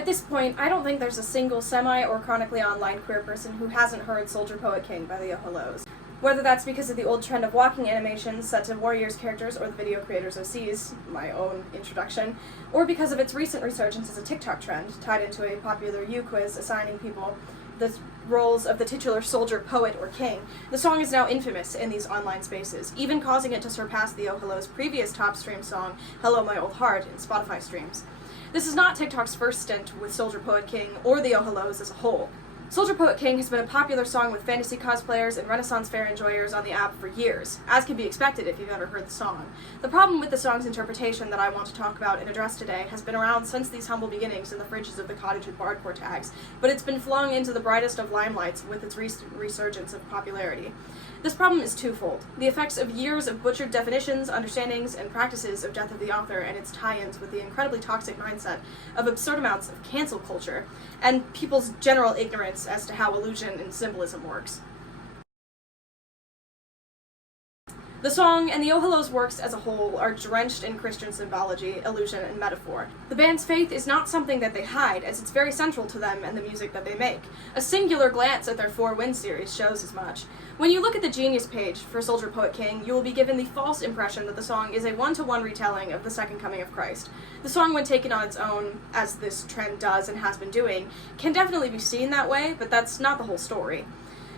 At this point, I don't think there's a single semi or chronically online queer person who hasn't heard Soldier Poet King by the Oholos. Whether that's because of the old trend of walking animations set to Warriors characters or the video creators OCs, my own introduction, or because of its recent resurgence as a TikTok trend, tied into a popular U quiz assigning people the roles of the titular soldier, poet, or king, the song is now infamous in these online spaces, even causing it to surpass the Oholos' previous top stream song, Hello My Old Heart, in Spotify streams. This is not TikTok's first stint with Soldier Poet King or the Oholos as a whole. Soldier Poet King has been a popular song with fantasy cosplayers and Renaissance fair enjoyers on the app for years, as can be expected if you've ever heard the song. The problem with the song's interpretation that I want to talk about and address today has been around since these humble beginnings in the fringes of the cottage and bardcore tags, but it's been flung into the brightest of limelights with its recent resurgence of popularity. This problem is twofold: the effects of years of butchered definitions, understandings, and practices of Death of the Author and its tie-ins with the incredibly toxic mindset of absurd amounts of cancel culture, and people's general ignorance as to how allusion and symbolism works. The song and the Oholos' works as a whole are drenched in Christian symbology, allusion, and metaphor. The band's faith is not something that they hide, as it's very central to them and the music that they make. A singular glance at their 4 Win series shows as much. When you look at the Genius page for Soldier Poet King, you will be given the false impression that the song is a one-to-one retelling of the Second Coming of Christ. The song, when taken on its own, as this trend does and has been doing, can definitely be seen that way, but that's not the whole story.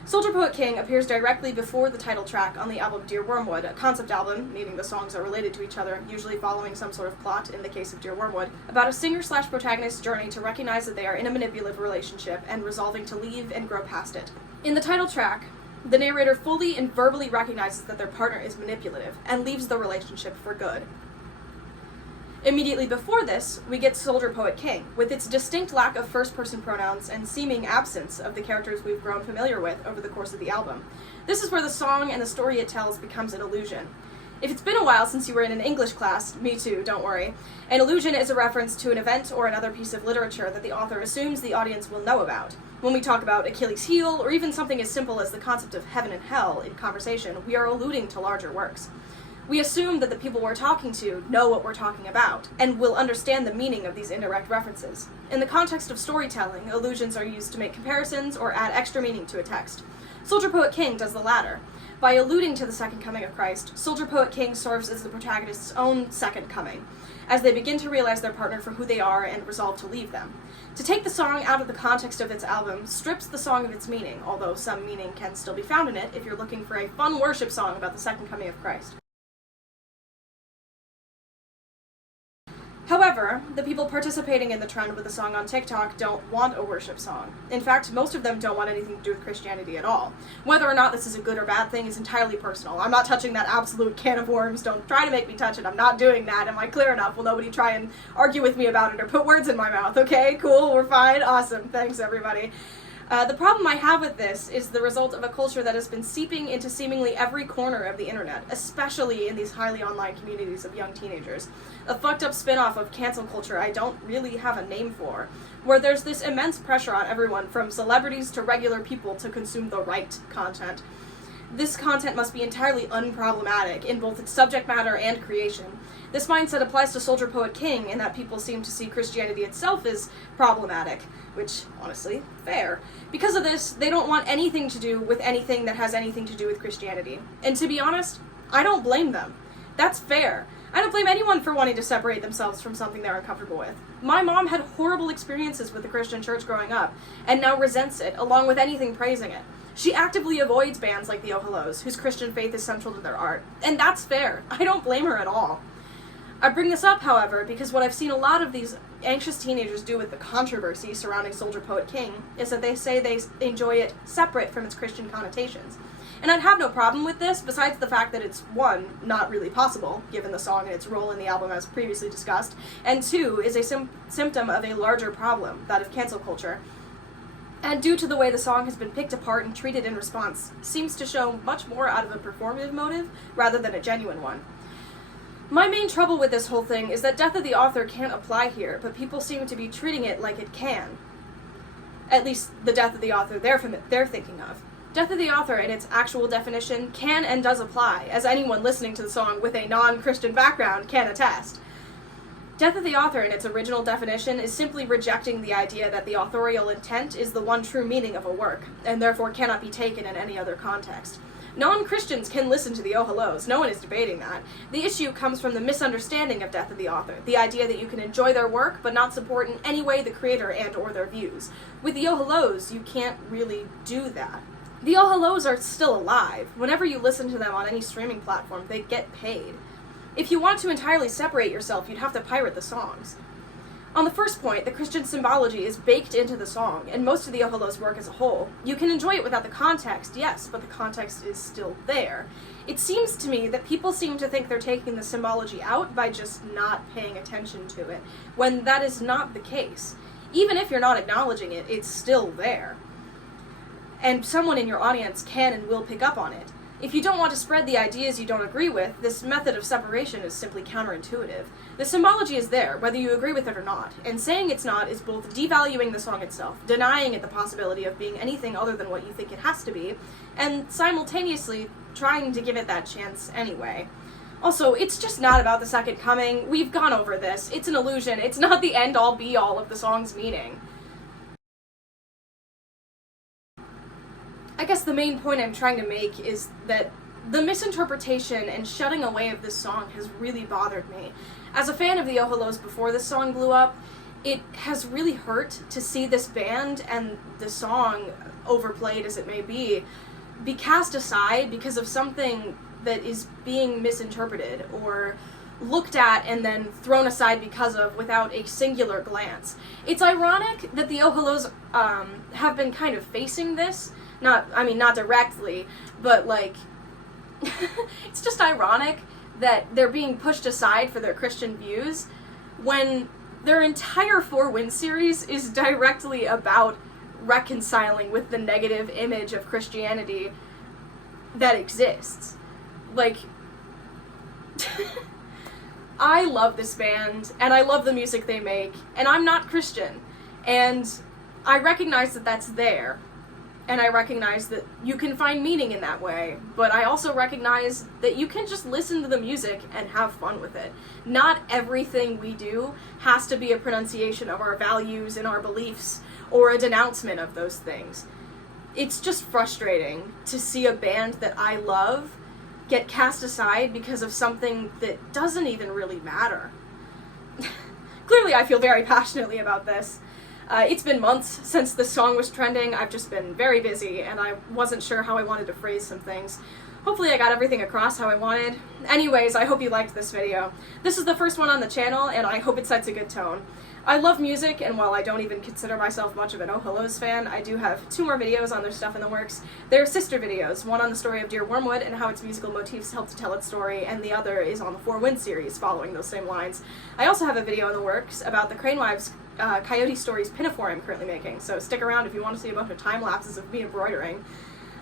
Soldier Poet King appears directly before the title track on the album Dear Wormwood, a concept album, meaning the songs are related to each other, usually following some sort of plot, in the case of Dear Wormwood, about a singer-slash-protagonist's journey to recognize that they are in a manipulative relationship and resolving to leave and grow past it. In the title track, the narrator fully and verbally recognizes that their partner is manipulative and leaves the relationship for good. Immediately before this, we get Soldier Poet King, with its distinct lack of first-person pronouns and seeming absence of the characters we've grown familiar with over the course of the album. This is where the song and the story it tells becomes an allusion. If it's been a while since you were in an English class, me too, don't worry. An allusion is a reference to an event or another piece of literature that the author assumes the audience will know about. When we talk about Achilles' heel, or even something as simple as the concept of heaven and hell in conversation, we are alluding to larger works. We assume that the people we're talking to know what we're talking about, and will understand the meaning of these indirect references. In the context of storytelling, allusions are used to make comparisons or add extra meaning to a text. Soldier Poet King does the latter. By alluding to the Second Coming of Christ, Soldier Poet King serves as the protagonist's own second coming, as they begin to realize their partner for who they are and resolve to leave them. To take the song out of the context of its album strips the song of its meaning, although some meaning can still be found in it if you're looking for a fun worship song about the Second Coming of Christ. However, the people participating in the trend with the song on TikTok don't want a worship song. In fact, most of them don't want anything to do with Christianity at all. Whether or not this is a good or bad thing is entirely personal. I'm not touching that absolute can of worms. Don't try to make me touch it. I'm not doing that. Am I clear enough? Will nobody try and argue with me about it or put words in my mouth? Okay, cool, we're fine. Awesome. Thanks, everybody. The problem I have with this is the result of a culture that has been seeping into seemingly every corner of the internet, especially in these highly online communities of young teenagers. A fucked up spin-off of cancel culture I don't really have a name for, where there's this immense pressure on everyone, from celebrities to regular people, to consume the right content. This content must be entirely unproblematic in both its subject matter and creation. This mindset applies to Soldier Poet King in that people seem to see Christianity itself as problematic, which, honestly, fair. Because of this, they don't want anything to do with anything that has anything to do with Christianity. And to be honest, I don't blame them. That's fair. I don't blame anyone for wanting to separate themselves from something they're uncomfortable with. My mom had horrible experiences with the Christian church growing up, and now resents it, along with anything praising it. She actively avoids bands like the Oholos, whose Christian faith is central to their art. And that's fair. I don't blame her at all. I bring this up, however, because what I've seen a lot of these anxious teenagers do with the controversy surrounding Soldier Poet King is that they say they enjoy it separate from its Christian connotations. And I'd have no problem with this, besides the fact that it's, 1, not really possible, given the song and its role in the album as previously discussed, and 2, is a symptom of a larger problem, that of cancel culture. And due to the way the song has been picked apart and treated in response, seems to show much more out of a performative motive rather than a genuine one. My main trouble with this whole thing is that Death of the Author can't apply here, but people seem to be treating it like it can. At least the Death of the Author they're thinking of. Death of the Author, in its actual definition, can and does apply, as anyone listening to the song with a non-Christian background can attest. Death of the author in its original definition is simply rejecting the idea that the authorial intent is the one true meaning of a work, and therefore cannot be taken in any other context. Non-Christians can listen to the Oh Hellos, no one is debating that. The issue comes from the misunderstanding of Death of the author, the idea that you can enjoy their work but not support in any way the creator and or their views. With the Oh Hellos, you can't really do that. The Oh Hellos are still alive. Whenever you listen to them on any streaming platform, they get paid. If you want to entirely separate yourself, you'd have to pirate the songs. On the first point, the Christian symbology is baked into the song, and most of the Oh Hellos' work as a whole. You can enjoy it without the context, yes, but the context is still there. It seems to me that people seem to think they're taking the symbology out by just not paying attention to it, when that is not the case. Even if you're not acknowledging it, it's still there. And someone in your audience can and will pick up on it. If you don't want to spread the ideas you don't agree with, this method of separation is simply counterintuitive. The symbology is there, whether you agree with it or not, and saying it's not is both devaluing the song itself, denying it the possibility of being anything other than what you think it has to be, and simultaneously trying to give it that chance anyway. Also, it's just not about the second coming. We've gone over this. It's an illusion. It's not the end-all be-all of the song's meaning. I guess the main point I'm trying to make is that the misinterpretation and shutting away of this song has really bothered me. As a fan of the Oh Hellos before this song blew up, it has really hurt to see this band and the song, overplayed as it may be cast aside because of something that is being misinterpreted or looked at and then thrown aside because of without a singular glance. It's ironic that the Oh Hellos have been kind of facing this. Not directly, but like, it's just ironic that they're being pushed aside for their Christian views when their entire Four Winds series is directly about reconciling with the negative image of Christianity that exists. Like, I love this band, and I love the music they make, and I'm not Christian, and I recognize that that's there. And I recognize that you can find meaning in that way, but I also recognize that you can just listen to the music and have fun with it. Not everything we do has to be a pronunciation of our values and our beliefs, or a denouncement of those things. It's just frustrating to see a band that I love get cast aside because of something that doesn't even really matter. Clearly I feel very passionately about this. It's been months since this song was trending. I've just been very busy, and I wasn't sure how I wanted to phrase some things. Hopefully I got everything across how I wanted. Anyways, I hope you liked this video. This is the first one on the channel, and I hope it sets a good tone. I love music, and while I don't even consider myself much of an Oh Hellos fan, I do have 2 more videos on their stuff in the works. They're sister videos, one on the story of Dear Wormwood and how its musical motifs help to tell its story, and the other is on the Four Winds series, following those same lines. I also have a video in the works about the Crane Wives Coyote Stories pinafore I'm currently making, so stick around if you want to see a bunch of time lapses of me embroidering.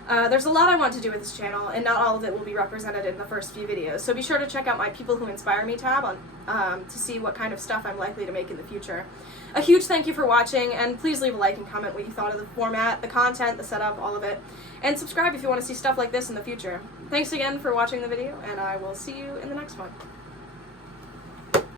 There's a lot I want to do with this channel, and not all of it will be represented in the first few videos, so be sure to check out my People Who Inspire Me tab to see what kind of stuff I'm likely to make in the future. A huge thank you for watching, and please leave a like and comment what you thought of the format, the content, the setup, all of it, and subscribe if you want to see stuff like this in the future. Thanks again for watching the video, and I will see you in the next one.